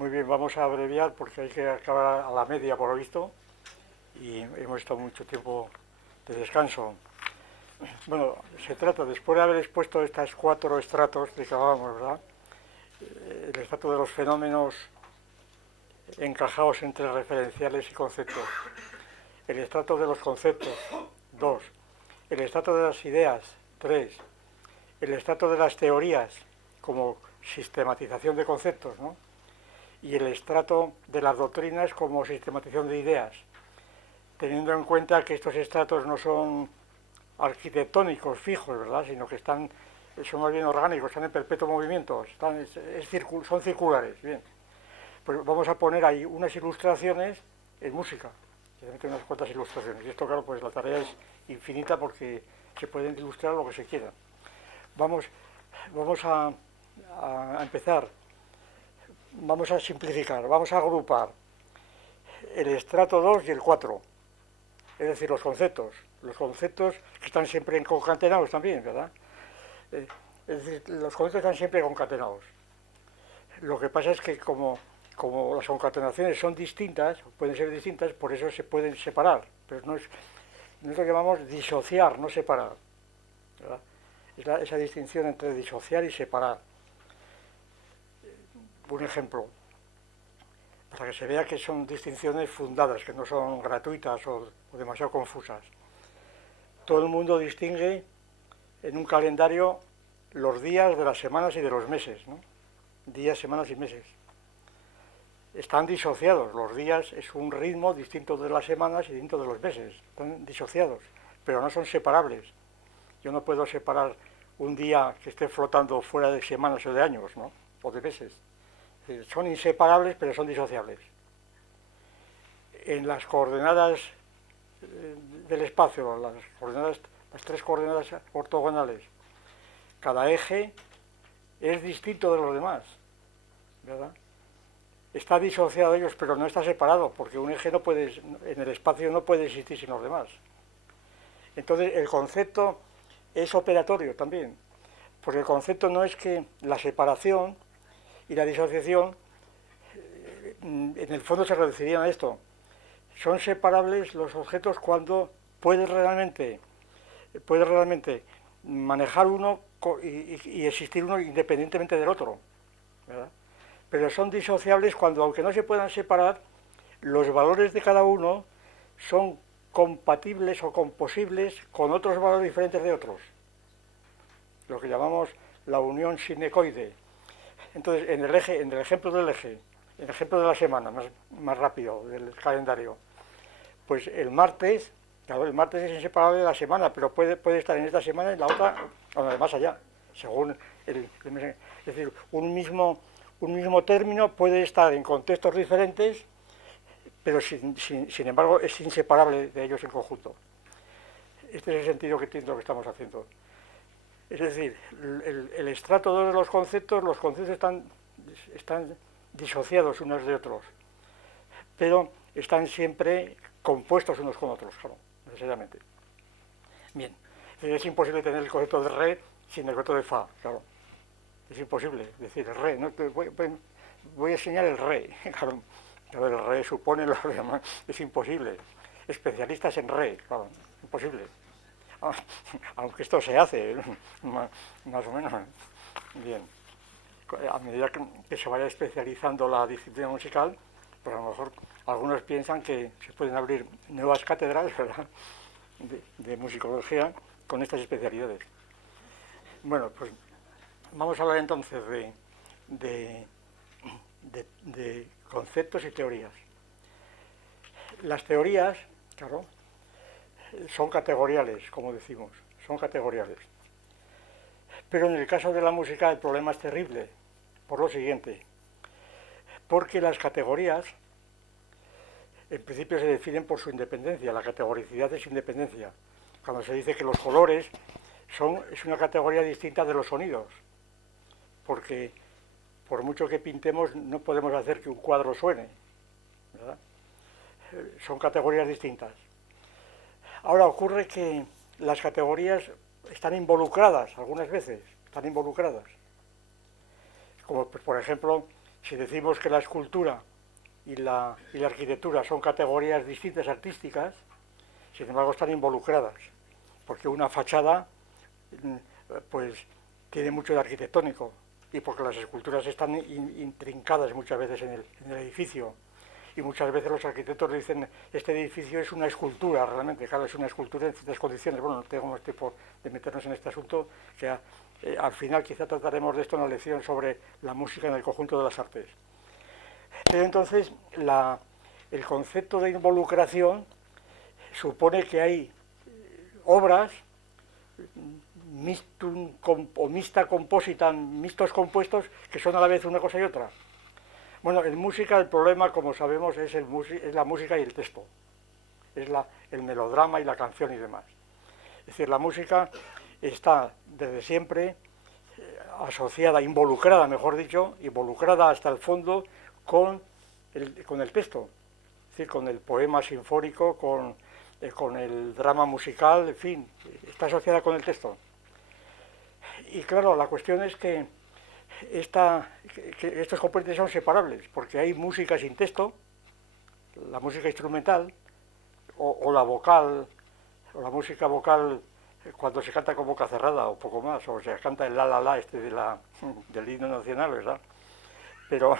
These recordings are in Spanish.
Muy bien, vamos a abreviar porque hay que acabar a la media por lo visto y hemos estado mucho tiempo de descanso. Bueno, se trata, después de haber expuesto estas cuatro estratos de que hablábamos, ¿verdad? El estrato de los fenómenos encajados entre referenciales y conceptos. El estrato de los conceptos, 2. El estrato de las ideas, 3. El estrato de las teorías, como sistematización de conceptos, ¿no? Y el estrato de las doctrinas como sistematización de ideas, teniendo en cuenta que estos estratos no son arquitectónicos fijos, ¿verdad?, sino que son más bien orgánicos, están en perpetuo movimiento, son circulares. Bien, pues vamos a poner ahí unas ilustraciones en música, unas cuantas ilustraciones, y esto, claro, pues la tarea es infinita porque se pueden ilustrar lo que se quiera. Vamos, vamos a empezar. Vamos a simplificar, vamos a agrupar el estrato 2 y el 4, es decir, los conceptos que están siempre concatenados también, ¿verdad? Es decir, los conceptos están siempre concatenados. Lo que pasa es que como las concatenaciones son distintas, pueden ser distintas, por eso se pueden separar, pero no es lo que llamamos disociar, no separar, ¿verdad? Es esa distinción entre disociar y separar. Un ejemplo, para que se vea que son distinciones fundadas, que no son gratuitas o demasiado confusas. Todo el mundo distingue en un calendario los días de las semanas y de los meses, ¿no? Días, semanas y meses. Están disociados, los días es un ritmo distinto de las semanas y distinto de los meses, están disociados, pero no son separables. Yo no puedo separar un día que esté flotando fuera de semanas o de años, ¿no?, o de meses. Son inseparables, pero son disociables. En las coordenadas del espacio, las tres coordenadas ortogonales, cada eje es distinto de los demás, ¿verdad? Está disociado de ellos, pero no está separado, porque un eje en el espacio no puede existir sin los demás. Entonces, el concepto es operatorio también, porque el concepto no es que la separación y la disociación en el fondo se reducirían a esto. Son separables los objetos cuando puedes realmente manejar uno y existir uno independientemente del otro, ¿verdad? Pero son disociables cuando, aunque no se puedan separar, los valores de cada uno son compatibles o composibles con otros valores diferentes de otros, lo que llamamos la unión sinecoide. Entonces, en el ejemplo del eje, en el ejemplo de la semana, más rápido, del calendario, pues el martes, claro, el martes es inseparable de la semana, pero puede estar en esta semana y en la otra, o más allá, según es decir, un mismo término puede estar en contextos diferentes, pero sin embargo es inseparable de ellos en conjunto. Este es el sentido que tiene lo que estamos haciendo. Es decir, el estrato de los conceptos están disociados unos de otros, pero están siempre compuestos unos con otros, claro, necesariamente. Bien, es imposible tener el concepto de re sin el concepto de fa, claro. Es imposible decir el re, ¿no? Voy a enseñar el re, claro, el re supone lo demás, es imposible. Especialistas en re, claro, imposible. Aunque esto se hace, más o menos. Bien, a medida que se vaya especializando la disciplina musical, pues a lo mejor algunos piensan que se pueden abrir nuevas cátedras, ¿verdad?, de musicología con estas especialidades. Bueno, pues vamos a hablar entonces de conceptos y teorías. Las teorías, claro, son categoriales, como decimos, son categoriales. Pero en el caso de la música el problema es terrible, por lo siguiente, porque las categorías en principio se definen por su independencia, la categoricidad es independencia. Cuando se dice que los colores es una categoría distinta de los sonidos, porque por mucho que pintemos no podemos hacer que un cuadro suene, ¿verdad? Son categorías distintas. Ahora ocurre que las categorías están involucradas algunas veces, están involucradas. Como por ejemplo, Si decimos que la escultura y la arquitectura son categorías distintas artísticas, sin embargo están involucradas, porque una fachada pues tiene mucho de arquitectónico y porque las esculturas están intrincadas muchas veces en el edificio, y muchas veces los arquitectos dicen este edificio es una escultura realmente, claro, es una escultura en ciertas condiciones. Bueno, no tenemos tiempo de meternos en este asunto, que al final quizá trataremos de esto en la lección sobre la música en el conjunto de las artes. Pero entonces el concepto de involucración supone que hay obras mixta compositan, mixtos compuestos, que son a la vez una cosa y otra. Bueno, en música el problema, como sabemos, es la música y el texto. Es el melodrama y la canción y demás. Es decir, la música está desde siempre asociada, involucrada, mejor dicho, involucrada hasta el fondo con el texto. Es decir, con el poema sinfónico, con el drama musical, en fin, está asociada con el texto. Y claro, la cuestión es que estos componentes son separables, porque hay música sin texto, la música instrumental, o la vocal, o la música vocal cuando se canta con boca cerrada o poco más, o se canta el la del himno nacional, ¿verdad? Pero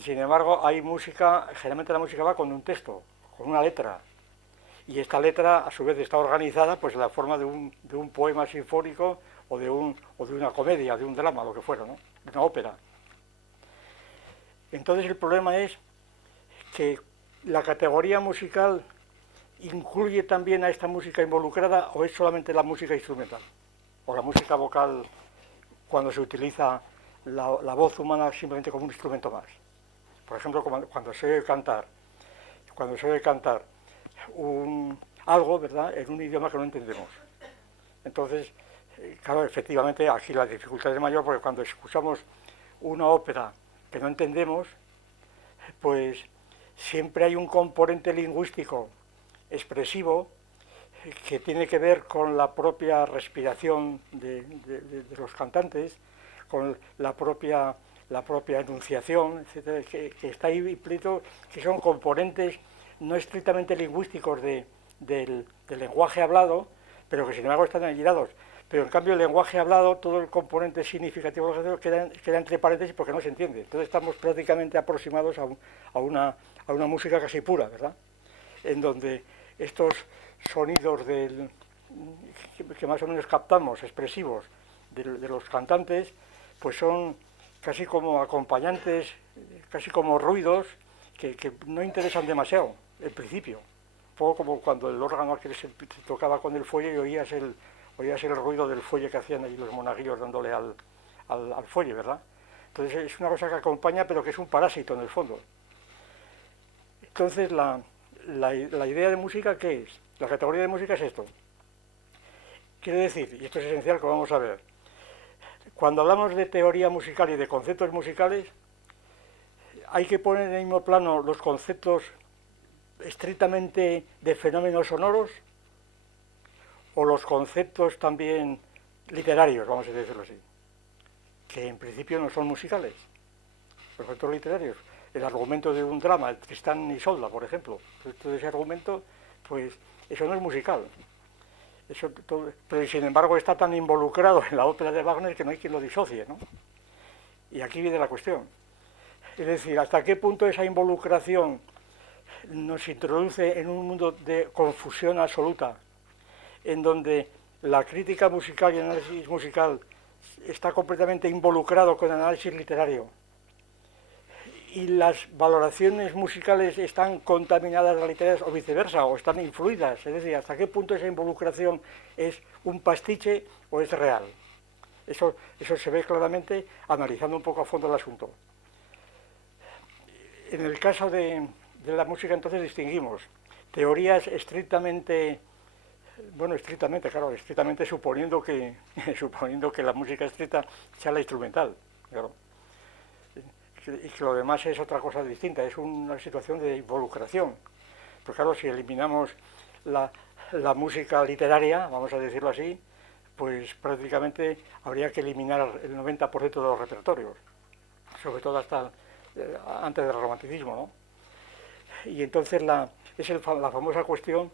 sin embargo hay música, generalmente la música va con un texto, con una letra, y esta letra a su vez está organizada pues en la forma de un poema sinfónico o de una comedia, de un drama, lo que fuera, ¿no? De una ópera. Entonces el problema es que la categoría musical incluye también a esta música involucrada, o es solamente la música instrumental, o la música vocal cuando se utiliza la voz humana simplemente como un instrumento más. Por ejemplo, cuando se oye cantar algo, ¿verdad?, en un idioma que no entendemos. Entonces, claro, efectivamente aquí la dificultad es mayor, porque cuando escuchamos una ópera que no entendemos, pues siempre hay un componente lingüístico expresivo que tiene que ver con la propia respiración de los cantantes, con la propia enunciación, etcétera, que está ahí implícito, que son componentes no estrictamente lingüísticos del lenguaje hablado, pero que sin embargo están ayudados. Pero en cambio el lenguaje hablado, todo el componente significativo queda entre paréntesis porque no se entiende. Entonces estamos prácticamente aproximados a una música casi pura, ¿verdad? En donde estos sonidos que más o menos captamos, expresivos, de los cantantes, pues son casi como acompañantes, casi como ruidos que no interesan demasiado, en principio. Un poco como cuando el órgano que se tocaba con el fuelle y oías el ruido del fuelle que hacían allí los monaguillos dándole al fuelle, ¿verdad? Entonces es una cosa que acompaña, pero que es un parásito en el fondo. Entonces la idea de música, ¿qué es? La categoría de música es esto. Quiere decir, y esto es esencial que vamos a ver, cuando hablamos de teoría musical y de conceptos musicales, hay que poner en el mismo plano los conceptos estrictamente de fenómenos sonoros o los conceptos también literarios, vamos a decirlo así, que en principio no son musicales. Los conceptos literarios, el argumento de un drama, el Tristán y Isolda, por ejemplo, todo ese argumento, pues eso no es musical. Pero sin embargo está tan involucrado en la ópera de Wagner que no hay quien lo disocie, ¿no? Y aquí viene la cuestión. Es decir, ¿hasta qué punto esa involucración nos introduce en un mundo de confusión absoluta, en donde la crítica musical y el análisis musical está completamente involucrado con el análisis literario, y las valoraciones musicales están contaminadas de las literarias o viceversa, o están influidas? Es decir, ¿hasta qué punto esa involucración es un pastiche o es real? Eso se ve claramente analizando un poco a fondo el asunto. En el caso de la música, entonces, distinguimos teorías estrictamente suponiendo que la música estricta sea la instrumental, claro, y que lo demás es otra cosa distinta, es una situación de involucración. Pero claro, si eliminamos la música literaria, vamos a decirlo así, pues prácticamente habría que eliminar el 90% de los repertorios. sobre todo hasta antes del romanticismo, ¿no? Y entonces la famosa cuestión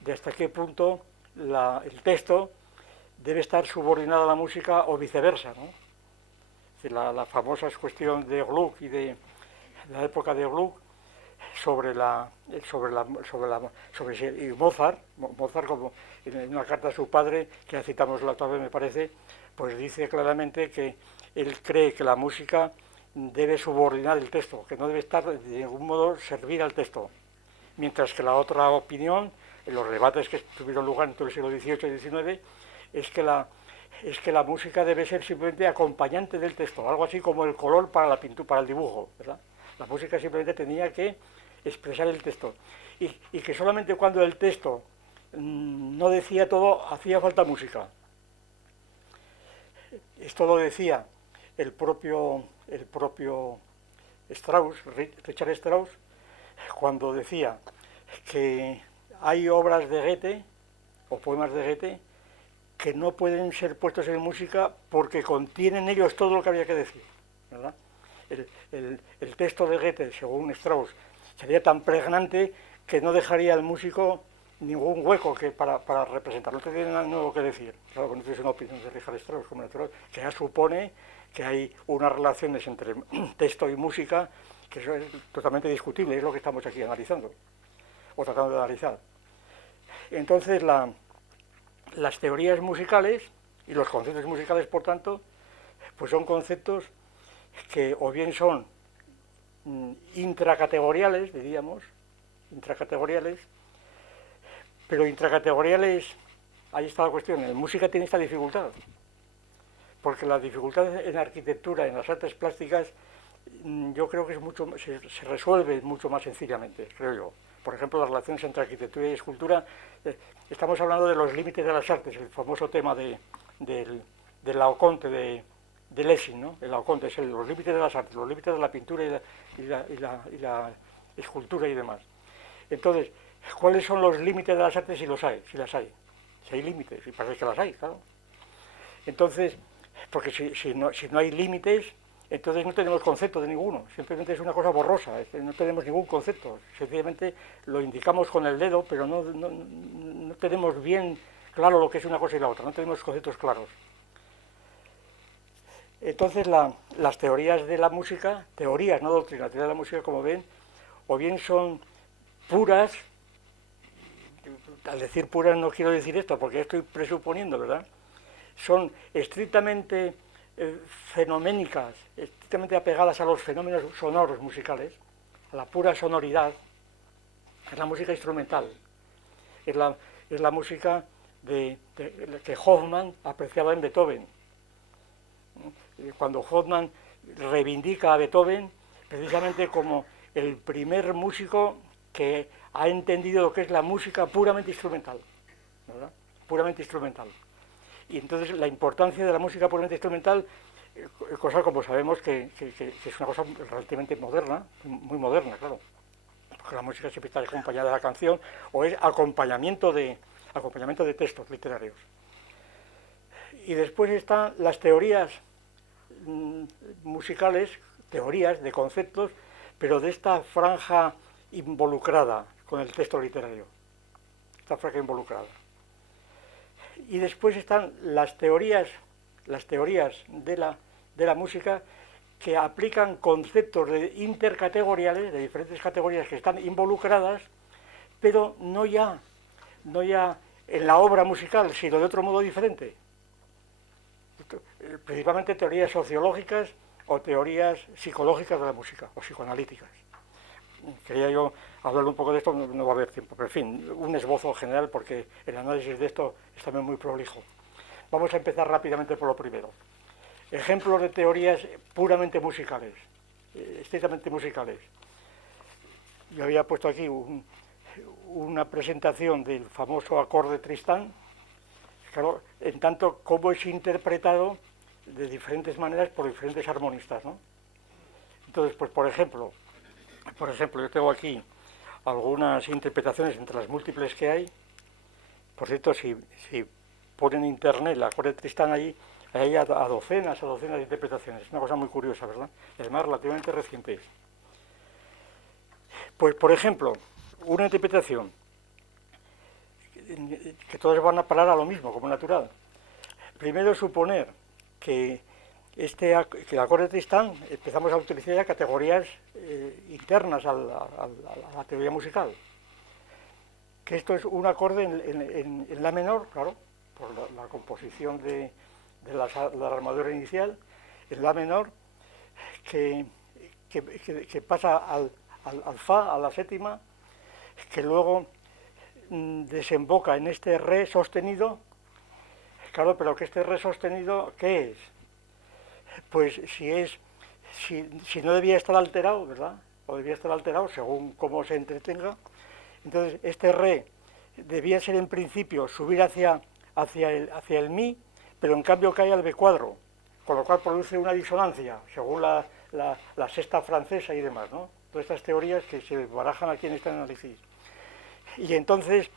de hasta qué punto el texto debe estar subordinado a la música o viceversa, ¿no? Es decir, la famosa cuestión de Gluck y de la época de Gluck sobre y Mozart como en una carta a su padre, que la citamos la otra vez me parece, pues dice claramente que él cree que la música debe subordinar el texto, que no debe estar de ningún modo servir al texto, mientras que la otra opinión, en los debates que tuvieron lugar entre el siglo XVIII y XIX, es que la música debe ser simplemente acompañante del texto, algo así como el color para la pintura, para el dibujo, ¿verdad? La música simplemente tenía que expresar el texto, y que solamente cuando el texto no decía todo hacía falta música. Esto lo decía el propio Strauss, Richard Strauss, cuando decía que hay obras de Goethe o poemas de Goethe que no pueden ser puestos en música porque contienen ellos todo lo que había que decir, ¿verdad? El texto de Goethe, según Strauss, sería tan pregnante que no dejaría al músico ningún hueco para representar, no tiene nada nuevo que decir. Claro, bueno, es una opinión de Richard Strauss, como natural, que ya supone que hay unas relaciones entre texto y música que eso es totalmente discutible, es lo que estamos aquí analizando, o tratando de analizar. Entonces, las teorías musicales y los conceptos musicales, por tanto, pues son conceptos que o bien son intracategoriales, diríamos, pero intracategoriales, ahí está la cuestión, en música tiene esta dificultad, porque la dificultad en la arquitectura, en las artes plásticas, yo creo que se resuelve mucho más sencillamente, creo yo. Por ejemplo, las relaciones entre arquitectura y escultura, estamos hablando de los límites de las artes, el famoso tema del Laoconte de Lessing, ¿no? El Laoconte es los límites de las artes, los límites de la pintura y la escultura y demás. Entonces, ¿cuáles son los límites de las artes si las hay? Si hay límites, y parece que las hay, claro. Entonces, porque si no hay límites, entonces no tenemos concepto de ninguno, simplemente es una cosa borrosa, no tenemos ningún concepto, sencillamente lo indicamos con el dedo, pero no tenemos bien claro lo que es una cosa y la otra, no tenemos conceptos claros. Entonces las teorías de la música, teorías, no doctrinas, teorías de la música, como ven, o bien son puras, al decir puras no quiero decir esto, porque estoy presuponiendo, ¿verdad? Son estrictamente fenoménicas, estrictamente apegadas a los fenómenos sonoros musicales, a la pura sonoridad. Es la música instrumental, es la música que Hofmann apreciaba en Beethoven. Cuando Hofmann reivindica a Beethoven precisamente como el primer músico que ha entendido lo que es la música puramente instrumental, ¿verdad? Puramente instrumental. Y entonces la importancia de la música puramente instrumental, cosa como sabemos que es una cosa relativamente moderna, muy moderna, claro, porque la música siempre está acompañada de la canción o es acompañamiento de textos literarios. Y después están las teorías musicales, teorías de conceptos, pero de esta franja involucrada con el texto literario, esta franja involucrada. Y después están las teorías de la música que aplican conceptos intercategoriales, de diferentes categorías que están involucradas, pero no ya en la obra musical, sino de otro modo diferente. Principalmente teorías sociológicas o teorías psicológicas de la música, o psicoanalíticas. Quería yo hablar un poco de esto, no va a haber tiempo, pero en fin, un esbozo general porque el análisis de esto es también muy prolijo. Vamos a empezar rápidamente por lo primero. Ejemplos de teorías puramente musicales, estrictamente musicales. Yo había puesto aquí una presentación del famoso acorde Tristán, claro, en tanto cómo es interpretado de diferentes maneras por diferentes armonistas, ¿no? Entonces, pues por ejemplo, yo tengo aquí algunas interpretaciones entre las múltiples que hay. Por cierto, si ponen en internet el acorde Tristán allí, hay a docenas de interpretaciones. Es una cosa muy curiosa, ¿verdad? Y además relativamente reciente. Pues, por ejemplo, una interpretación que todas van a parar a lo mismo, como natural. Primero, suponer que que el acorde Tristán empezamos a utilizar ya categorías internas a la teoría musical. Que esto es un acorde en la menor, claro, por la composición de la armadura inicial, en la menor, que pasa al fa, a la séptima, que luego desemboca en este re sostenido. Claro, pero que este re sostenido, ¿qué es? Pues si no debía estar alterado, ¿verdad? O debía estar alterado según cómo se entretenga. Entonces, este re debía ser en principio subir hacia el mi, pero en cambio cae al b cuadro, con lo cual produce una disonancia, según la sexta francesa y demás, ¿no? Todas estas teorías que se barajan aquí en este análisis. Y entonces...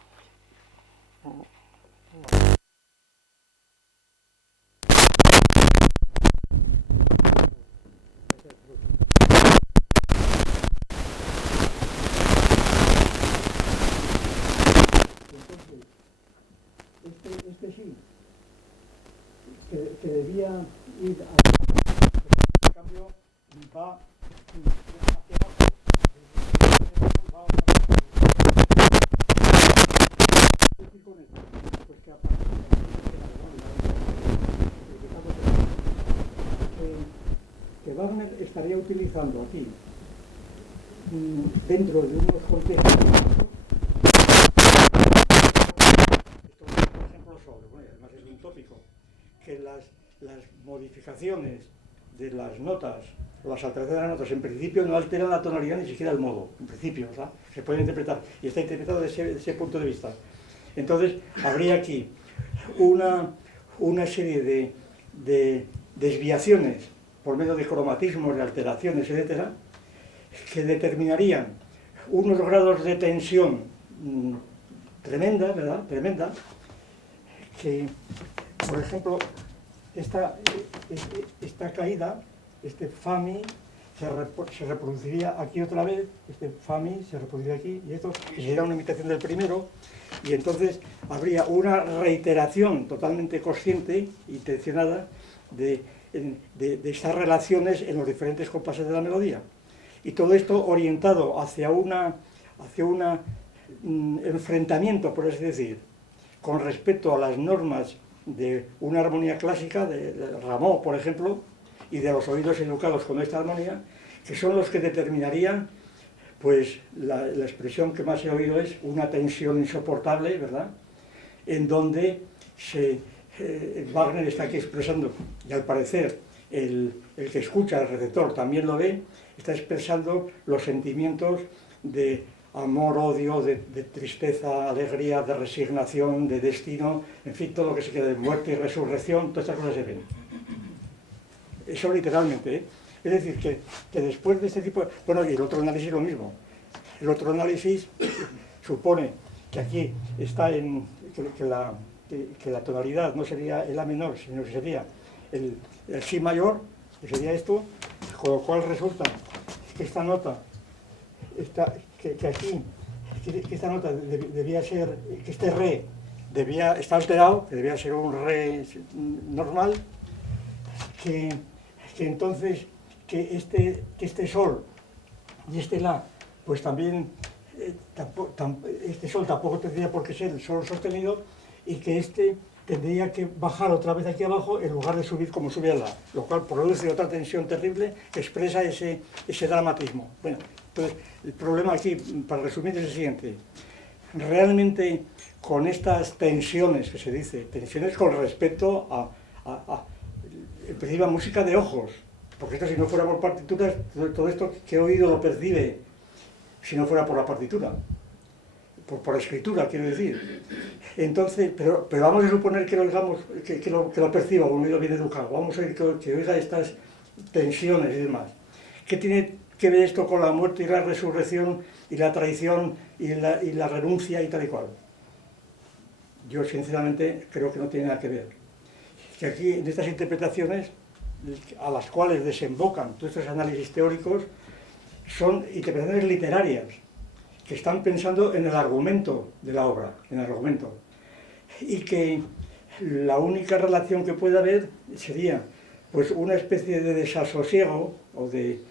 Este sí, que debía ir en cambio va hacia abajo, pues que que Wagner estaría utilizando aquí, dentro de unos contextos, además es un tópico, que las modificaciones de las notas, o las alteraciones de las notas, en principio no alteran la tonalidad ni siquiera el modo, en principio, ¿verdad? Se puede interpretar, y está interpretado desde ese punto de vista. Entonces, habría aquí una serie de desviaciones por medio de cromatismos, de alteraciones, etcétera, que determinarían unos grados de tensión tremenda, ¿verdad? Tremenda, que, por ejemplo, esta caída, este fa mi, se reproduciría aquí otra vez, este fa mi se reproduciría aquí, y esto sería una imitación del primero, y entonces habría una reiteración totalmente consciente, intencionada, de estas relaciones en los diferentes compases de la melodía. Y todo esto orientado hacia un enfrentamiento, por así decir, con respecto a las normas de una armonía clásica, de Rameau, por ejemplo, y de los oídos educados con esta armonía, que son los que determinarían, pues la expresión que más he oído es una tensión insoportable, ¿verdad?, en donde Wagner está aquí expresando, y al parecer el que escucha, el receptor, también lo ve, está expresando los sentimientos de amor, odio, de tristeza, alegría, de resignación, de destino, en fin, todo lo que se queda de muerte y resurrección, todas estas cosas se ven. Eso literalmente, ¿eh? Es decir, que después de este tipo de... Bueno, y el otro análisis lo mismo. El otro análisis supone que aquí está que la tonalidad no sería el La menor, sino que sería el Si mayor, que sería esto, con lo cual resulta que esta nota, que aquí, que esta nota debía ser, que este Re está alterado, que debía ser un Re normal, que entonces que este Sol y este La, pues también, este Sol tampoco tendría por qué ser el Sol sostenido, y que tendría que bajar otra vez aquí abajo en lugar de subir como sube el La, lo cual produce otra tensión terrible que expresa ese dramatismo. Bueno, entonces el problema aquí, para resumir, es el siguiente. Realmente con estas tensiones que se dice, tensiones con respecto en principio, a música de ojos, porque esto, si no fuera por partituras, todo esto que he oído lo percibe si no fuera por la partitura, por escritura, quiero decir. Entonces, pero vamos a suponer que lo oigamos, que lo perciba un oído bien educado, vamos a oír que oiga estas tensiones y demás. ¿Qué tiene que ver esto con la muerte y la resurrección y la traición y la renuncia y tal y cual? Yo sinceramente creo que no tiene nada que ver. que aquí en estas interpretaciones a las cuales desembocan todos estos análisis teóricos son interpretaciones literarias que están pensando en el argumento de la obra, en el argumento, y que la única relación que puede haber sería pues una especie de desasosiego o de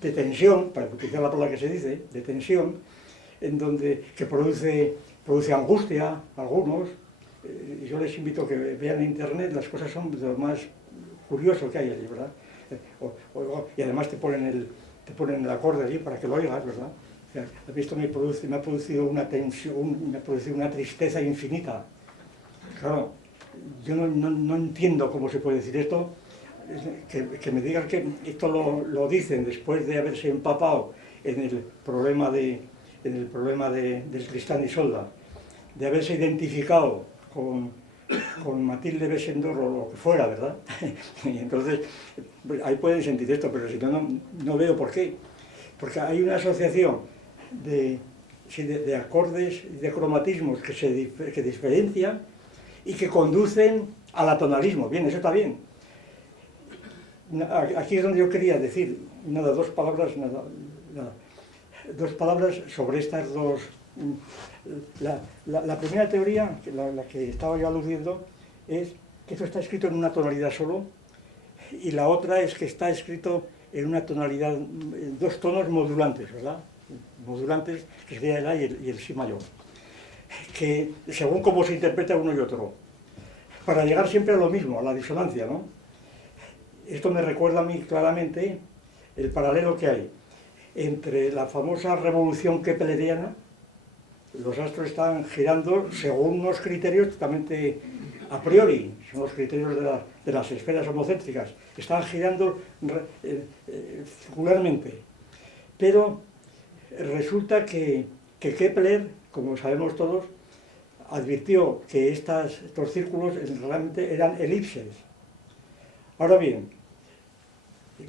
tensión, para utilizar la palabra que se dice, de tensión, en donde que produce angustia a algunos. Yo les invito a que vean en internet, las cosas son de lo más curioso que hay allí, ¿verdad? Y además te ponen el acorde allí para que lo oigas, ¿verdad? O sea, esto me ha producido una tensión, me ha producido una tristeza infinita. Claro, yo no entiendo cómo se puede decir esto, que me digan que esto lo dicen después de haberse empapado en el problema del Tristán y Isolda, de haberse identificado con Matilde Besendor o lo que fuera, ¿verdad? Y entonces, ahí pueden sentir esto, pero si no veo por qué. Porque hay una asociación de acordes y de cromatismos que diferencian y que conducen al atonalismo. Bien, eso está bien. Aquí es donde yo quería decir, dos palabras sobre estas dos. La primera teoría, la que estaba yo aludiendo, es que esto está escrito en una tonalidad solo, y la otra es que está escrito en una tonalidad, en dos tonos modulantes, ¿verdad? Modulantes, que sería el La y el Si mayor, que según cómo se interpreta uno y otro, para llegar siempre a lo mismo, a la disonancia, ¿no? Esto me recuerda a mí claramente el paralelo que hay entre la famosa revolución kepleriana. Los astros están girando según unos criterios totalmente a priori, son los criterios de las esferas homocéntricas, están girando circularmente. Pero resulta que Kepler, como sabemos todos, advirtió que estos círculos realmente eran elipses. Ahora bien,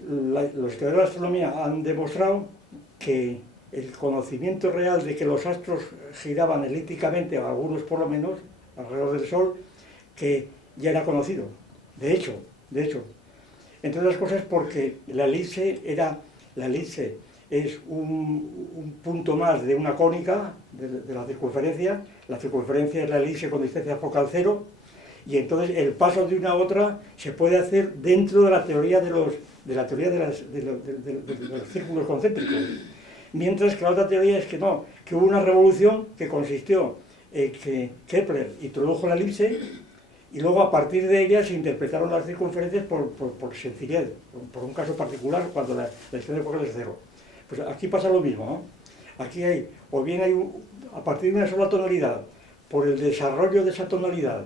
los historiadores de la astronomía han demostrado que el conocimiento real de que los astros giraban elípticamente, algunos por lo menos, alrededor del Sol, que ya era conocido. De hecho, entre otras cosas porque la elipse es un punto más de una cónica de la circunferencia es la elipse con distancia focal cero, y entonces el paso de una a otra se puede hacer dentro de la teoría de los círculos concéntricos. Mientras que la otra teoría es que no, que hubo una revolución que consistió en que Kepler introdujo la elipse y luego a partir de ella se interpretaron las circunferencias por sencillez, por un caso particular cuando la distancia focal es cero. Pues aquí pasa lo mismo, ¿no? Aquí hay, o bien a partir de una sola tonalidad, por el desarrollo de esa tonalidad,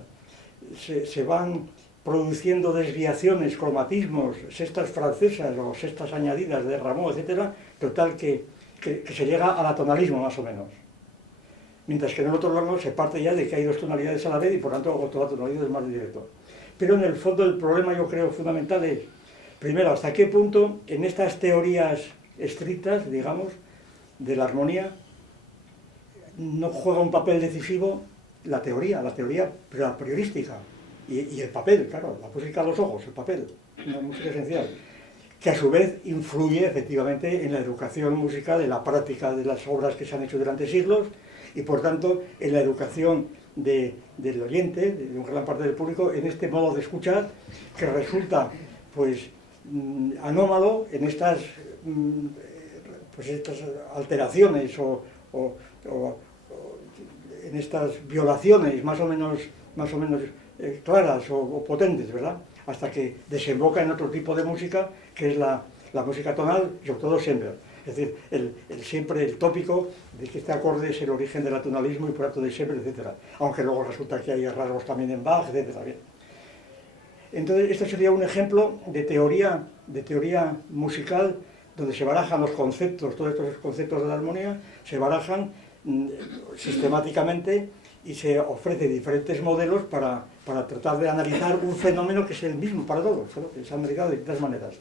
se van produciendo desviaciones, cromatismos, sextas francesas o sextas añadidas de Rameau, etcétera, total que se llega al atonalismo más o menos. Mientras que en el otro lado se parte ya de que hay dos tonalidades a la vez y por tanto otra tonalidad es más directo. Pero en el fondo el problema, yo creo, fundamental es, primero, hasta qué punto en estas teorías estrictas, digamos, de la armonía, no juega un papel decisivo la teoría priorística. Y el papel, claro, la música a los ojos, el papel, una música esencial, que a su vez influye efectivamente en la educación musical, en la práctica de las obras que se han hecho durante siglos, y por tanto en la educación del oyente, de una gran parte del público, en este modo de escuchar, que resulta pues anómalo en estas alteraciones o en estas violaciones más o menos claras o potentes, ¿verdad? Hasta que desemboca en otro tipo de música, que es la música tonal, y sobre todo Schoenberg. Es decir, siempre el tópico de que este acorde es el origen del atonalismo y por tanto de Schoenberg, etc. Aunque luego resulta que hay rasgos también en Bach, etc. Bien. Entonces, esto sería un ejemplo de teoría musical donde se barajan los conceptos, todos estos conceptos de la armonía, se barajan sistemáticamente y se ofrecen diferentes modelos para tratar de analizar un fenómeno que es el mismo para todos, ¿no? Que se ha analizado de distintas maneras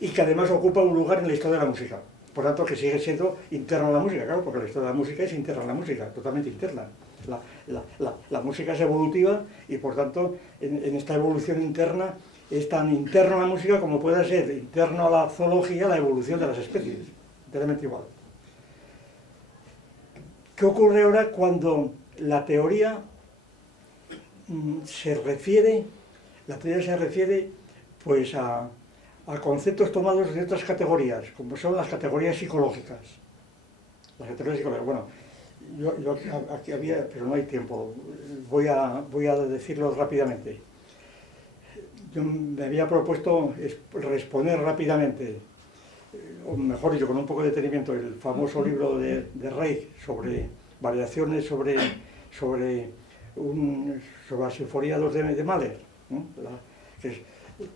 y que además ocupa un lugar en la historia de la música, por tanto que sigue siendo interno a la música, claro, porque la historia de la música es interna a la música, totalmente interna. La música es evolutiva y por tanto en esta evolución interna es tan interno a la música como puede ser interno a la zoología la evolución de las especies, enteramente igual. ¿Qué ocurre ahora cuando la teoría se refiere pues a conceptos tomados de otras categorías, como son las categorías psicológicas? Las categorías psicológicas, bueno, yo aquí había, pero no hay tiempo, voy a decirlo rápidamente. Yo me había propuesto responder rápidamente, o mejor dicho, con un poco de detenimiento, el famoso libro de Reich sobre variaciones sobre la Sinfonía 2 de Mahler, ¿no?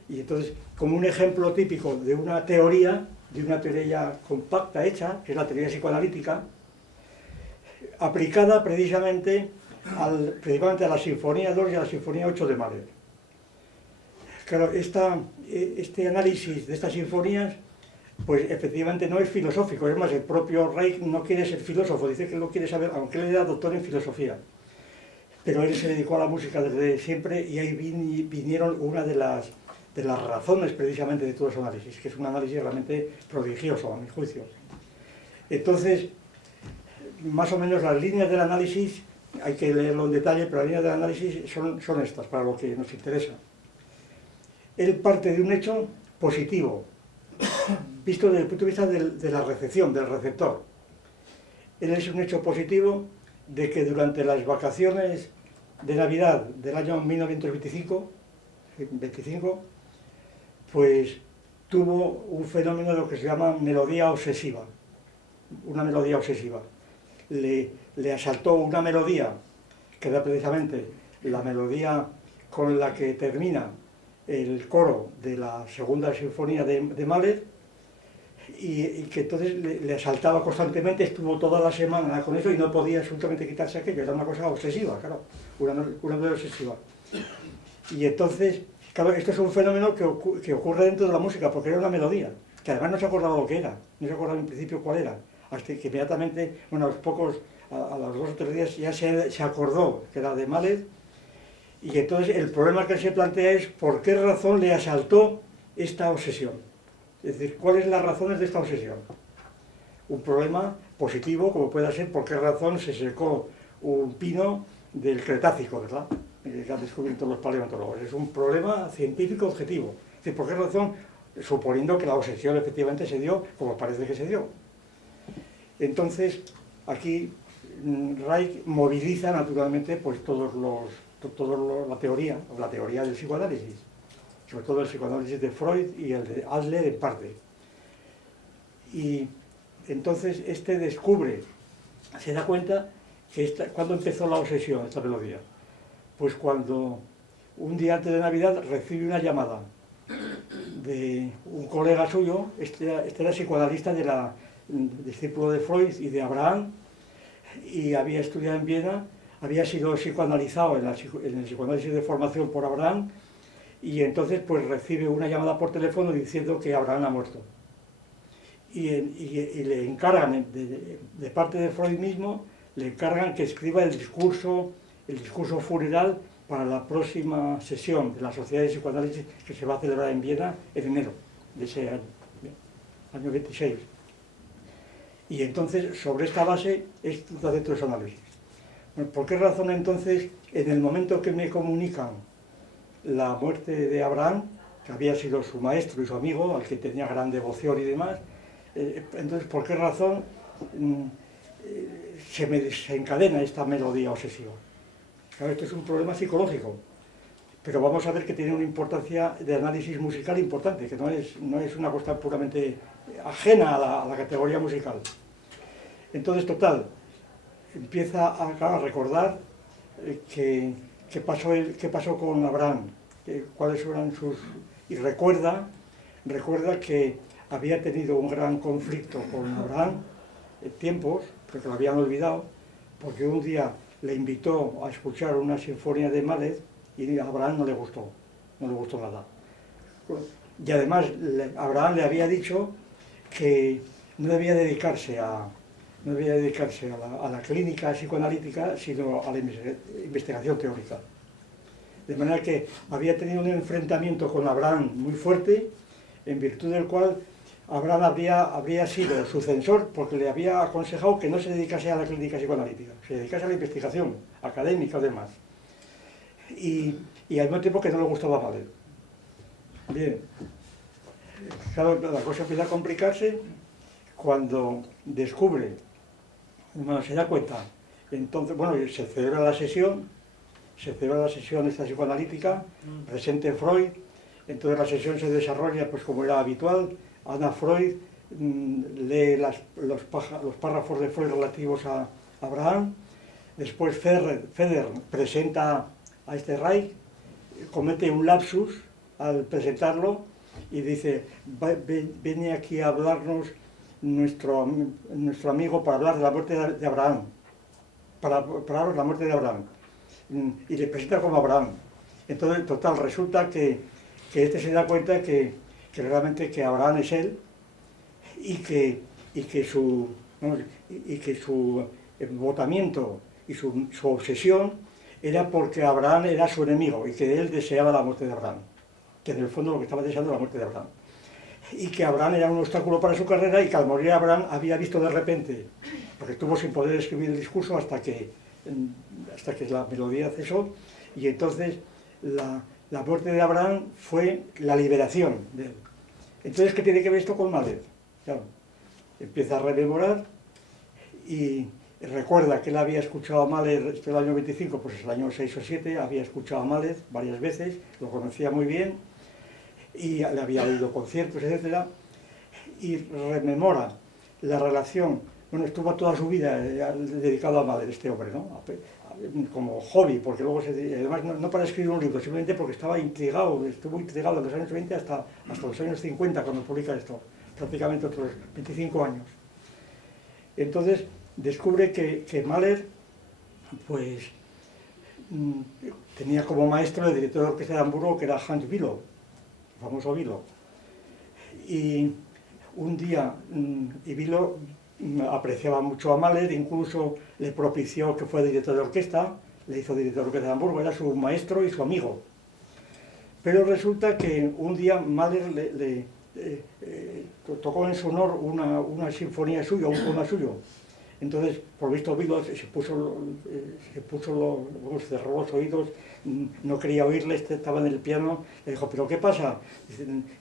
Y entonces, como un ejemplo típico de una teoría ya compacta, hecha, que es la teoría psicoanalítica, aplicada precisamente a la Sinfonía 2 y a la Sinfonía 8 de Mahler. Claro, este análisis de estas sinfonías, pues efectivamente no es filosófico, es más, el propio Reich no quiere ser filósofo, dice que no quiere saber, aunque él era doctor en filosofía, pero él se dedicó a la música desde siempre y ahí vinieron una de las razones precisamente de todo ese análisis, que es un análisis realmente prodigioso a mi juicio. Entonces, más o menos las líneas del análisis, hay que leerlo en detalle, pero las líneas del análisis son estas, para lo que nos interesa. Él parte de un hecho positivo, visto desde el punto de vista de la recepción, del receptor. Él es un hecho positivo de que durante las vacaciones de Navidad del año 1925, pues tuvo un fenómeno de lo que se llama melodía obsesiva, una melodía obsesiva. Le asaltó una melodía, que era precisamente la melodía con la que termina el coro de la segunda sinfonía de Mahler, y que entonces le asaltaba constantemente, estuvo toda la semana con eso y no podía absolutamente quitarse aquello, era una cosa obsesiva, claro, una melodía obsesiva. Y entonces, claro, esto es un fenómeno que ocurre dentro de la música, porque era una melodía, que además no se acordaba lo que era, no se acordaba en principio cuál era, hasta que inmediatamente, bueno, a los 2 o 3 días ya se acordó que era de Mahler. Y entonces el problema que se plantea es por qué razón le asaltó esta obsesión. Es decir, ¿cuáles son las razones de esta obsesión? Un problema positivo, como puede ser por qué razón se secó un pino del Cretácico, ¿verdad? Que han descubierto los paleontólogos. Es un problema científico objetivo. Es decir, ¿por qué razón? Suponiendo que la obsesión efectivamente se dio como parece que se dio. Entonces, aquí Reich moviliza naturalmente pues la teoría del psicoanálisis, sobre todo el psicoanálisis de Freud y el de Adler en parte. Y entonces se da cuenta que ¿cuándo empezó la obsesión, esta melodía? Pues cuando un día antes de Navidad recibe una llamada de un colega suyo, este era psicoanalista discípulo de Freud y de Abraham, y había estudiado en Viena, había sido psicoanalizado en el psicoanálisis de formación por Abraham, y entonces pues recibe una llamada por teléfono diciendo que Abraham ha muerto. Y le encargan, de parte de Freud mismo, le encargan que escriba el discurso funeral para la próxima sesión de la Sociedad de Psicoanálisis que se va a celebrar en Viena en enero de ese año 26. Y entonces, sobre esta base, es hacer todo ese análisis. Bueno, ¿por qué razón entonces, en el momento que me comunican la muerte de Abraham, que había sido su maestro y su amigo, al que tenía gran devoción y demás, entonces, ¿por qué razón se encadena esta melodía obsesiva? Claro, esto es un problema psicológico, pero vamos a ver que tiene una importancia de análisis musical importante, que no es una cuestión puramente ajena a la categoría musical. Entonces, total, empieza a recordar qué pasó con Abraham, cuáles eran y recuerda que había tenido un gran conflicto con Abraham en tiempos, porque lo habían olvidado, porque un día le invitó a escuchar una sinfonía de Mahler y a Abraham no le gustó nada. Y además Abraham le había dicho que no debía dedicarse a no debía dedicarse a la clínica psicoanalítica, sino a la investigación teórica. De manera que había tenido un enfrentamiento con Abraham muy fuerte, en virtud del cual Abraham habría sido su censor porque le había aconsejado que no se dedicase a la clínica psicoanalítica, se dedicase a la investigación académica además. Y al mismo tiempo que no le gustaba Mahler. Bien, claro, la cosa empieza a complicarse cuando descubre, bueno, se da cuenta, entonces, bueno, se celebra la sesión esta psicoanalítica, presente Freud, entonces la sesión se desarrolla pues como era habitual. Ana Freud lee los párrafos de Freud relativos a Abraham, después Feder presenta a este Reich, comete un lapsus al presentarlo y dice, viene aquí a hablarnos nuestro amigo para hablar de la muerte de Abraham, para hablar de la muerte de Abraham, y le presenta como Abraham. Entonces, total, resulta que este se da cuenta que realmente que Abraham es él y que su embotamiento y su obsesión era porque Abraham era su enemigo y que él deseaba la muerte de Abraham, que en el fondo lo que estaba deseando era la muerte de Abraham, y que Abraham era un obstáculo para su carrera y que al morir Abraham había visto de repente, porque estuvo sin poder escribir el discurso hasta que la melodía cesó, y entonces la muerte de Abraham fue la liberación de él. Entonces, ¿qué tiene que ver esto con Mahler? Claro, empieza a rememorar y recuerda que él había escuchado a Mahler, este el año 25, pues el año 6 o 7, había escuchado a Mahler varias veces, lo conocía muy bien, y le había oído conciertos, etc. Y rememora la relación, bueno, estuvo toda su vida dedicado a Mahler, este hombre, ¿no? Como hobby, porque luego además no para escribir un libro, simplemente porque estuvo intrigado en los años 20 hasta los años 50 cuando publica esto, prácticamente otros 25 años. Entonces descubre que Mahler pues tenía como maestro el director de orquesta de Hamburgo, que era Hans Bülow, el famoso Bülow. Y un día, y Bülow apreciaba mucho a Mahler, incluso le propició que fuera director de orquesta, le hizo director de orquesta de Hamburgo, era su maestro y su amigo. Pero resulta que un día Mahler le tocó en su honor una sinfonía suya, un poema suyo. Entonces, por visto, Bülow cerró los oídos, no quería oírle, estaba en el piano, le dijo, ¿pero qué pasa?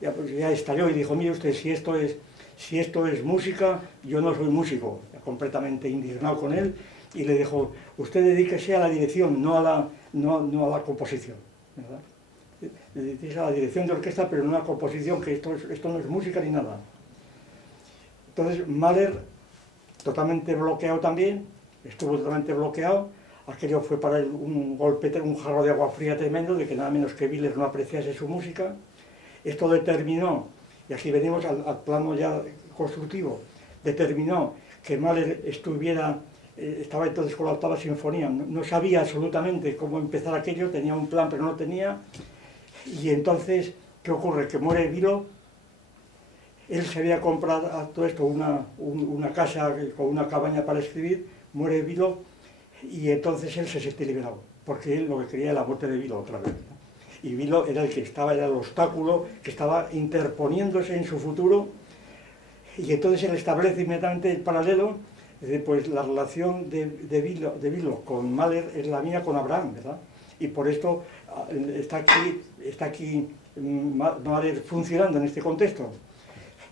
Ya estalló y dijo, mire usted, si esto es música, yo no soy músico, completamente indignado con él, y le dijo, usted dedíquese a la dirección, no a la composición, ¿verdad? Dedíquese a la dirección de orquesta, pero no a la composición, que esto no es música ni nada. Entonces, Mahler, totalmente bloqueado también, estuvo totalmente bloqueado, aquello fue para él un golpe, un jarro de agua fría tremendo, de que nada menos que Wieler no apreciase su música. Esto determinó, y aquí venimos al plano ya constructivo, determinó que Mahler estaba entonces con la octava sinfonía, no sabía absolutamente cómo empezar aquello, tenía un plan pero no lo tenía, y entonces, ¿qué ocurre? Que muere Bülow. Él se había comprado a todo esto una casa con una cabaña para escribir, muere Bülow, y entonces él se siente liberado, porque él lo que quería era la muerte de Bülow otra vez, ¿no? Y Bülow era el obstáculo que estaba interponiéndose en su futuro, y entonces él establece inmediatamente el paralelo, pues la relación de Bülow con Mahler es la mía con Abraham, ¿verdad? Y por esto está aquí Mahler funcionando en este contexto.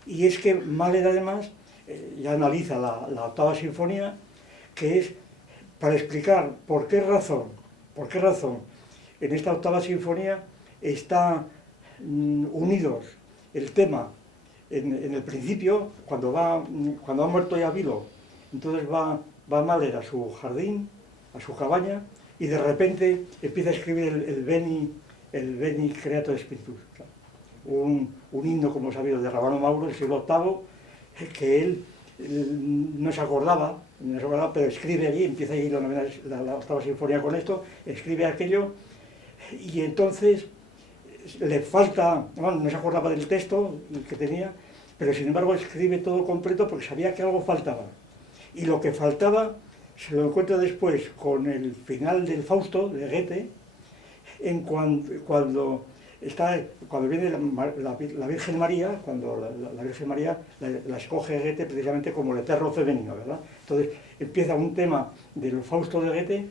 Y es que Mahler además ya analiza la octava sinfonía, que es para explicar por qué razón en esta octava sinfonía está unidos el tema en el principio, cuando ha muerto ya Bülow, entonces va Mahler a su jardín, a su cabaña, y de repente empieza a escribir el Veni Creator Spiritus, un himno, como sabido, de Rabano Mauro del siglo VIII, que él no se acordaba, pero escribe allí, empieza ahí la octava sinfonía con esto, escribe aquello, y entonces le falta, bueno, no se acordaba del texto que tenía, pero sin embargo escribe todo completo porque sabía que algo faltaba. Y lo que faltaba se lo encuentra después con el final del Fausto de Goethe, cuando viene la Virgen María, cuando la Virgen María la escoge Goethe precisamente como el eterno femenino, ¿verdad? Entonces empieza un tema del Fausto de Goethe.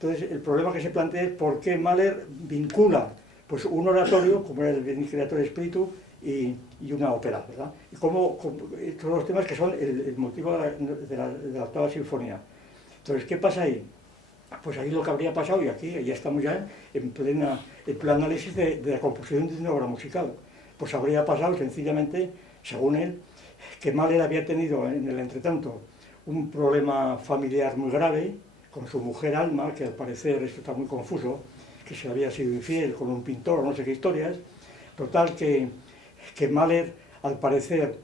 Entonces el problema que se plantea es por qué Mahler vincula pues un oratorio, como era el Veni Creator Spiritus, y una ópera, ¿verdad? Y todos los temas que son el motivo de la octava sinfonía. Entonces, ¿qué pasa ahí? Pues ahí lo que habría pasado, y aquí ya estamos ya en pleno análisis de la composición de una obra musical. Pues habría pasado sencillamente, según él, que Mahler había tenido en el entretanto un problema familiar muy grave con su mujer Alma, que al parecer, esto está muy confuso, que se había sido infiel con un pintor, no sé qué historias. Total que Mahler, al parecer,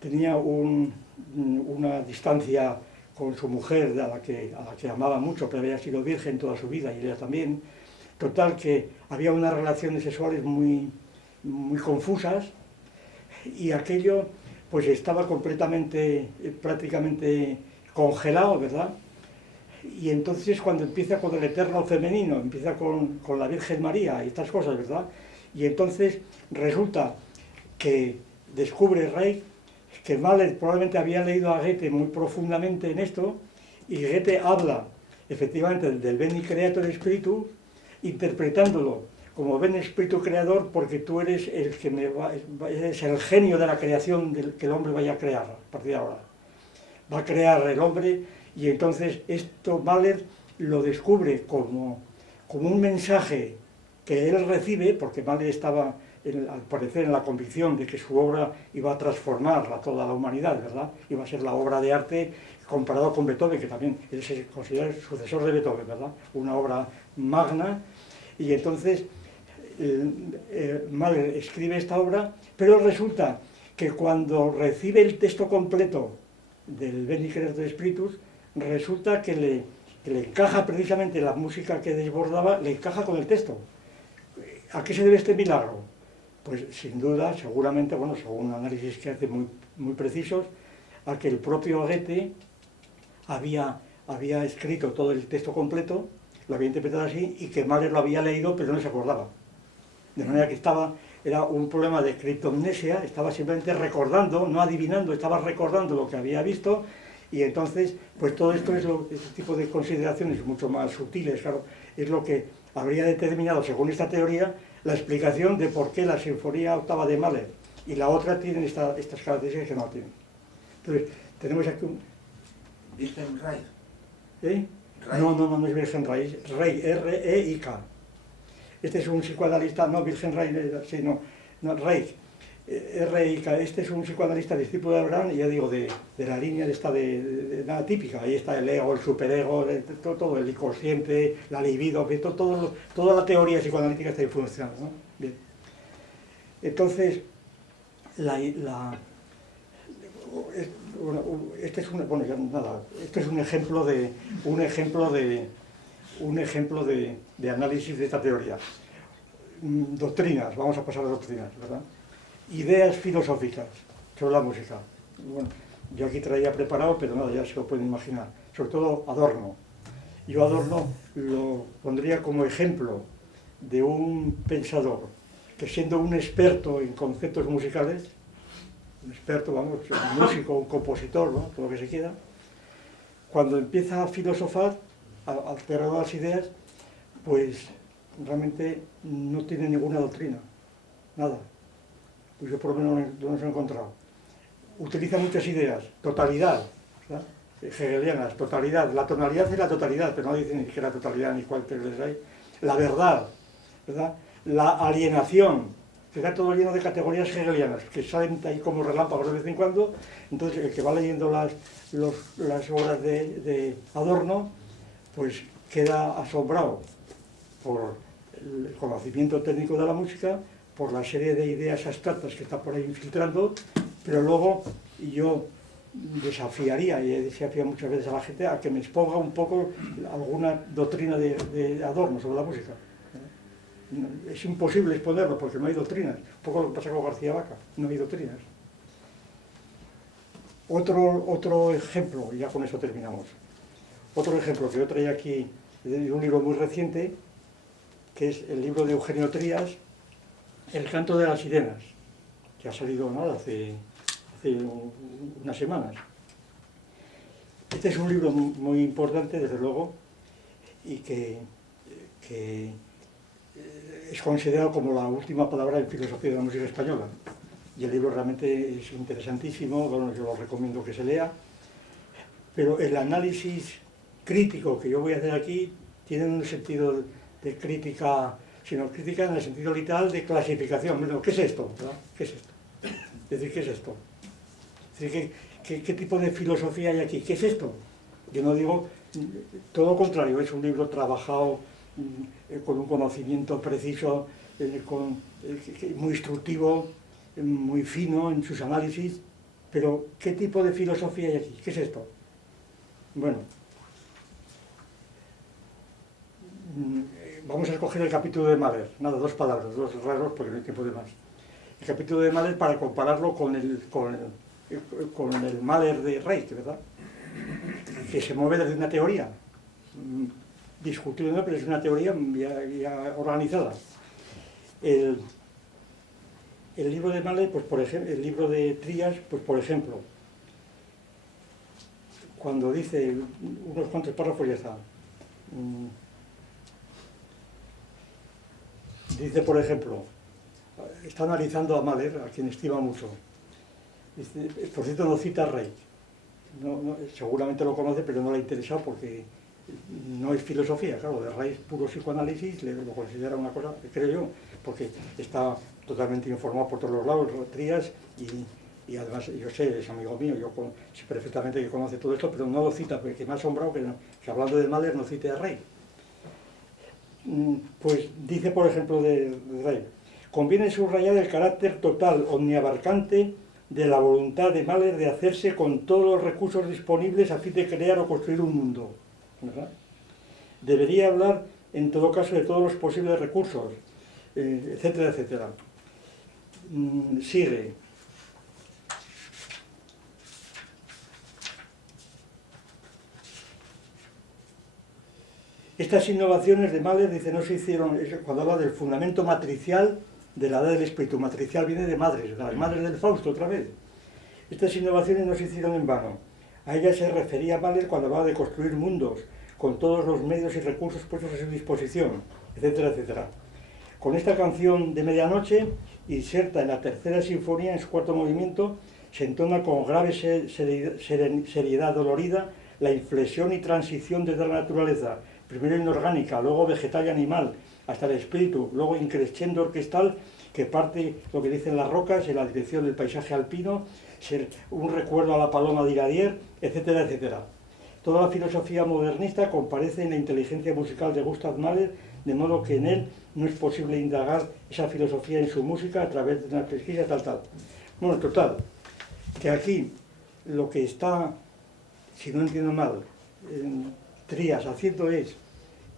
tenía una distancia con su mujer, a la que amaba mucho, pero había sido virgen toda su vida, y ella también. Total que había unas relaciones sexuales muy, muy confusas, y aquello pues estaba completamente, prácticamente congelado, ¿verdad? Y entonces cuando empieza con el eterno femenino, empieza con la Virgen María y estas cosas, ¿verdad? Y entonces resulta que descubre Reich que Mahler probablemente había leído a Goethe muy profundamente en esto, y Goethe habla efectivamente del Veni Creator Spiritus, interpretándolo como Ven Espíritu Creador, porque tú eres eres el genio de la creación que el hombre vaya a crear a partir de ahora. Va a crear el hombre, y entonces esto Mahler lo descubre como un mensaje que él recibe, porque Mahler estaba, al parecer, en la convicción de que su obra iba a transformar a toda la humanidad, ¿verdad? Iba a ser la obra de arte comparado con Beethoven, que también él se considera el sucesor de Beethoven, ¿verdad? Una obra magna, y entonces Mahler escribe esta obra, pero resulta que cuando recibe el texto completo del Veni Creator Spiritus, resulta que le encaja precisamente la música que desbordaba, le encaja con el texto. ¿A qué se debe este milagro? Pues sin duda, seguramente, bueno, según análisis que hace muy, muy precisos, a que el propio Goethe había escrito todo el texto completo, lo había interpretado así, y que Mahler lo había leído pero no se acordaba. De manera que era un problema de criptomnesia, estaba simplemente recordando, no adivinando, estaba recordando lo que había visto, y entonces, pues todo esto este tipo de consideraciones mucho más sutiles, claro, es lo que habría determinado, según esta teoría, la explicación de por qué la sinfonía octava de Mahler y la otra tienen estas características que no tienen. Entonces, tenemos aquí un... Virgen Reich. ¿Eh? No es Virgen Reich, Reich, R-E-I-K. Este es un psicoanalista, no Virgen Reich, sí, no Reich, R-E-I-K. Este es un psicoanalista discípulo de Abraham, y ya digo, de la línea de nada típica. Ahí está el ego, el superego, todo el inconsciente, la libido, toda la teoría psicoanalítica está influenciada, ¿no? Bien. Entonces, este es un ejemplo de análisis de esta teoría. Doctrinas, vamos a pasar a doctrinas, ¿verdad? Ideas filosóficas sobre la música. Bueno, yo aquí traía preparado, pero nada, ya se lo pueden imaginar. Sobre todo Adorno. Yo Adorno lo pondría como ejemplo de un pensador que, siendo un experto en conceptos musicales, un experto, vamos, un músico, un compositor, ¿no? Todo lo que se quiera, cuando empieza a filosofar alrededor de las ideas, pues realmente no tiene ninguna doctrina, nada. Pues yo por lo menos no los he encontrado. Utiliza muchas ideas, totalidad, ¿verdad? Hegelianas, totalidad, la tonalidad y la totalidad, pero no dice ni siquiera totalidad ni cuál les hay. La verdad, ¿verdad? La alienación. Está todo lleno de categorías hegelianas que salen ahí como relámpagos de vez en cuando. Entonces el que va leyendo las obras de Adorno, pues queda asombrado por el conocimiento técnico de la música, por la serie de ideas abstractas que está por ahí infiltrando, pero luego yo desafiaría, y he desafiado muchas veces a la gente, a que me exponga un poco alguna doctrina de Adorno sobre la música. Es imposible exponerlo porque no hay doctrinas. Un poco lo que pasa con García Vaca, no hay doctrinas. Otro ejemplo, y ya con eso terminamos. Otro ejemplo que yo traía aquí de un libro muy reciente, que es el libro de Eugenio Trías, El canto de las sirenas, que ha salido nada, hace unas semanas. Este es un libro muy importante, desde luego, y que es considerado como la última palabra en filosofía de la música española. Y el libro realmente es interesantísimo, bueno, yo lo recomiendo que se lea, pero el análisis crítico que yo voy a hacer aquí tiene un sentido de crítica, sino crítica en el sentido literal de clasificación. Bueno, ¿qué es esto? ¿Verdad? ¿Qué es esto? Es decir, ¿qué es esto? Es decir, ¿qué tipo de filosofía hay aquí? ¿Qué es esto? Yo no digo todo lo contrario, es un libro trabajado con un conocimiento preciso, muy instructivo, muy fino en sus análisis, pero ¿qué tipo de filosofía hay aquí? ¿Qué es esto? Bueno, vamos a escoger el capítulo de Mahler, nada, 2 palabras, 2 raros porque no hay tiempo de más. El capítulo de Mahler para compararlo con el Mahler de Reich, ¿verdad? Que se mueve desde una teoría, discutible, pero es una teoría ya organizada. El libro de Mahler, pues por ejemplo, el libro de Trías, pues por ejemplo, cuando dice unos cuantos párrafos ya está. Dice, por ejemplo, está analizando a Mahler, a quien estima mucho. Dice, por cierto, no cita a Reich. Seguramente lo conoce, pero no le ha interesado porque no es filosofía, claro, de Reich puro psicoanálisis, lo considera una cosa, creo yo, porque está totalmente informado por todos los lados, Trías, y además, yo sé, es amigo mío, yo sé perfectamente que conoce todo esto, pero no lo cita, porque me ha asombrado que hablando de Mahler no cite a Reich. Pues dice, por ejemplo, de Reich, conviene subrayar el carácter total, omniabarcante, de la voluntad de Mahler de hacerse con todos los recursos disponibles a fin de crear o construir un mundo, ¿verdad? Debería hablar, en todo caso, de todos los posibles recursos, etcétera, etcétera. Sigue. Estas innovaciones de Mahler, dice, no se hicieron, cuando habla del fundamento matricial de la edad del espíritu. Matricial viene de madres, de las madres del Fausto otra vez. Estas innovaciones no se hicieron en vano. A ellas se refería Mahler cuando hablaba de construir mundos, con todos los medios y recursos puestos a su disposición, etcétera, etcétera. Con esta canción de medianoche, inserta en la tercera sinfonía, en su 4º movimiento, se entona con grave seriedad dolorida la inflexión y transición desde la naturaleza, primero inorgánica, luego vegetal y animal, hasta el espíritu, luego increscendo orquestal que parte, lo que dicen las rocas, en la dirección del paisaje alpino, ser un recuerdo a la paloma de Iradier, etcétera, etcétera. Toda la filosofía modernista comparece en la inteligencia musical de Gustav Mahler, de modo que en él no es posible indagar esa filosofía en su música a través de una pesquisa tal. Bueno, total, que aquí lo que está, si no entiendo mal, Trías haciendo es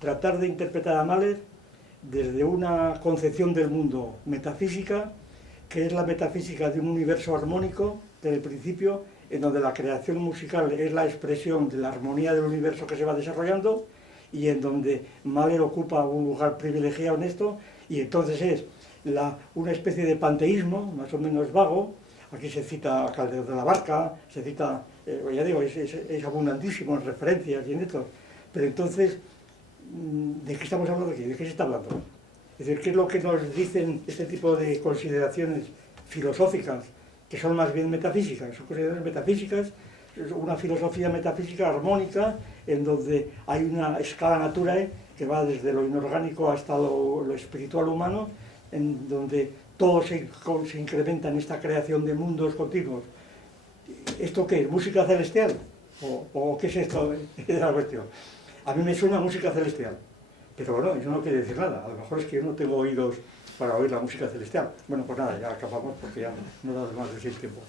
tratar de interpretar a Mahler desde una concepción del mundo metafísica, que es la metafísica de un universo armónico desde el principio, en donde la creación musical es la expresión de la armonía del universo que se va desarrollando, y en donde Mahler ocupa un lugar privilegiado en esto, y entonces es una especie de panteísmo, más o menos vago. Aquí se cita a Calderón de la Barca, se cita, ya digo, es abundantísimo en referencias y en esto, pero entonces, ¿de qué estamos hablando aquí? ¿De qué se está hablando? Es decir, ¿qué es lo que nos dicen este tipo de consideraciones filosóficas, que son más bien metafísicas? Son consideraciones metafísicas, una filosofía metafísica armónica, en donde hay una escala naturae que va desde lo inorgánico hasta lo espiritual humano, en donde todo se incrementa en esta creación de mundos continuos. ¿Esto qué es? ¿Música celestial? ¿O qué es esto? Es la cuestión. A mí me suena música celestial, pero bueno, eso no quiere decir nada. A lo mejor es que yo no tengo oídos para oír la música celestial. Bueno, pues nada, ya acabamos porque ya no da más de 6 tiempo.